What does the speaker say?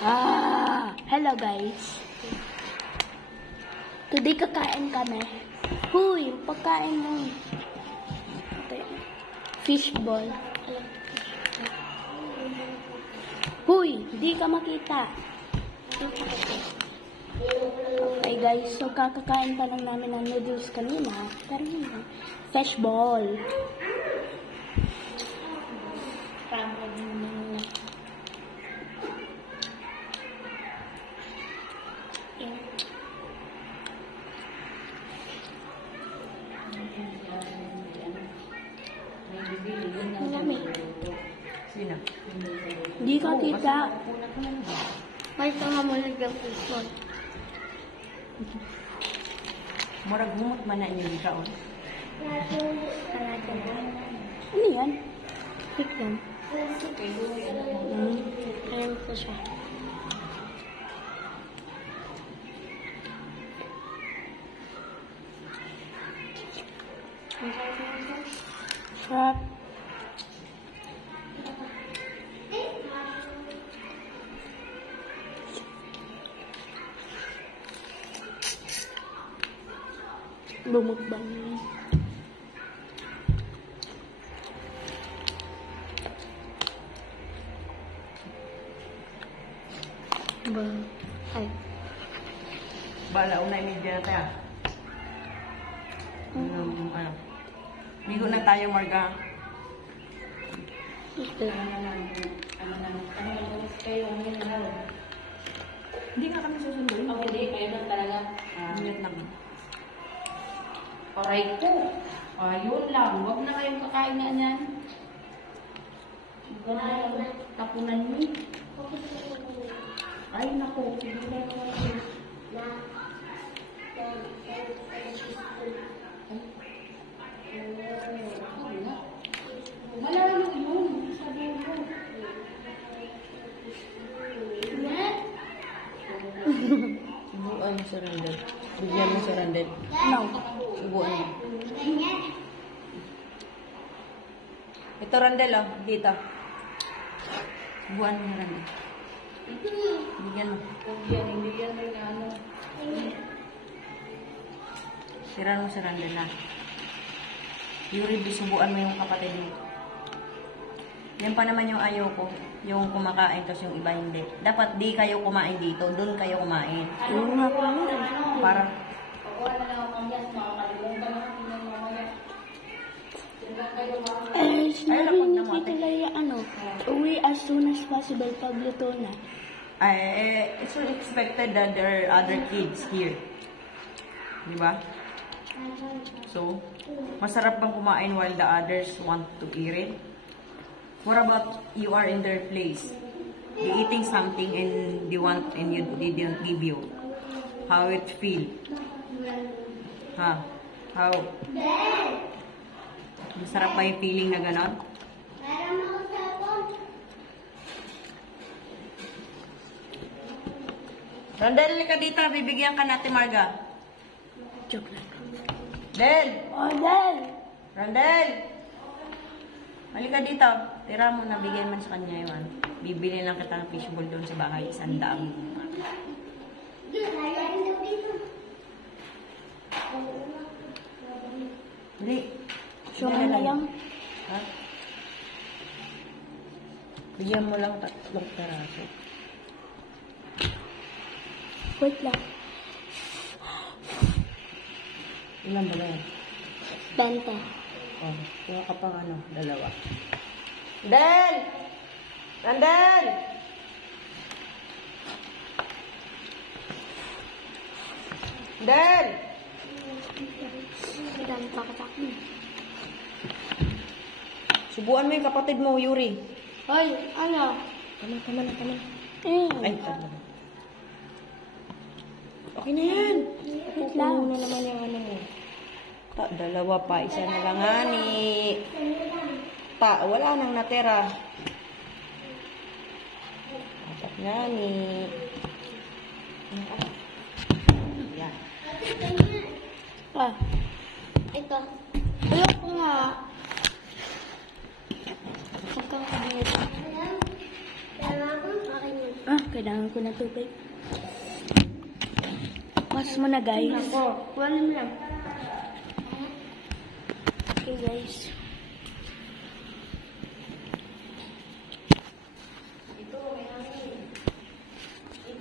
Hello guys. Today kakain kami. Huy, pagkain mo. Okay. Fishball. Huy, di ka makita. Okay guys, so kakakain pa lang namin ng noodles kanina. Pero yun, fishball. Sino? Di ka kita. May tanga mo lang fishball. Murag humot man na inyo dito. Ano yan? Chicken. Ayan po siya. Sarap. Bumukbang yun. Ay. Bala, unay media na tayo. Ano? Ligo na tayo, Marga. Hindi nga kami susunduin. Hindi, kayo lang talaga. Minute lang. Aray ko. Ayun lang. Huwag na kayong kakain na yan. Huwag na kayong tapunan mo. Ay, naku. Hindi na naman. Malalo yun. Sabi mo. Subuan mo sa randel. Bigyan mo sa randel. No. Subuan mo. Ito randel, oh. Dito. Subuan mo sa randel. Bigyan mo. Hindi yan rin ano. Tiran mo sa randel na. Yuri, subuan mo yung kapatid mo. Yan pa naman yung ayaw ko. Yung kumakain, tapos yung iba hindi. Dapat di kayo kumain dito. Doon kayo kumain. Yung nga pa Para, Pag-uwan na lang ako yan, makakalimutan na natin yung mamaya. Yan lang kayo mga. Sinabi ni Tita Leia, uwi as soon as possible pag luto na. it's expected that there are other kids here. Di ba? So, masarap bang kumain while the others want to eat it? What about you are in their place? They eating something and they didn't give you. How it feel? How? Masarap ba yung feeling na ganon? Randel, ka dito. Bibigyan ka natin, Marga. Joke lang. Del! Del! Randel! Halika dito. Tira mo na, bigyan man sa kanya yun. Bibili lang kita ng fishbowl doon sa bahay. 100. Hindi. So, ano na lang? Ha? Bigyan mo lang 3 peraso. Wait lang. Ilan ba na yan? 20. Oh, kuha ka pang 2. Del! Randel! Del! Dami pa katak mo. Subuan mo yung kapatid mo, Yuri. Ay, ano? Tama. Ay, Ay, talaga. Okay na yan. wait lang. Ano naman yung ano mo? 2 pa. Isa na lang, hani. Wala nang natira. 4 na, hani. Yan. Ito. Ayoko nga. Huwag kang kabinit. Ah, Kailangan ko na tubig. Mas mo na guys. Ako, kuhanin mo lang. Okay guys.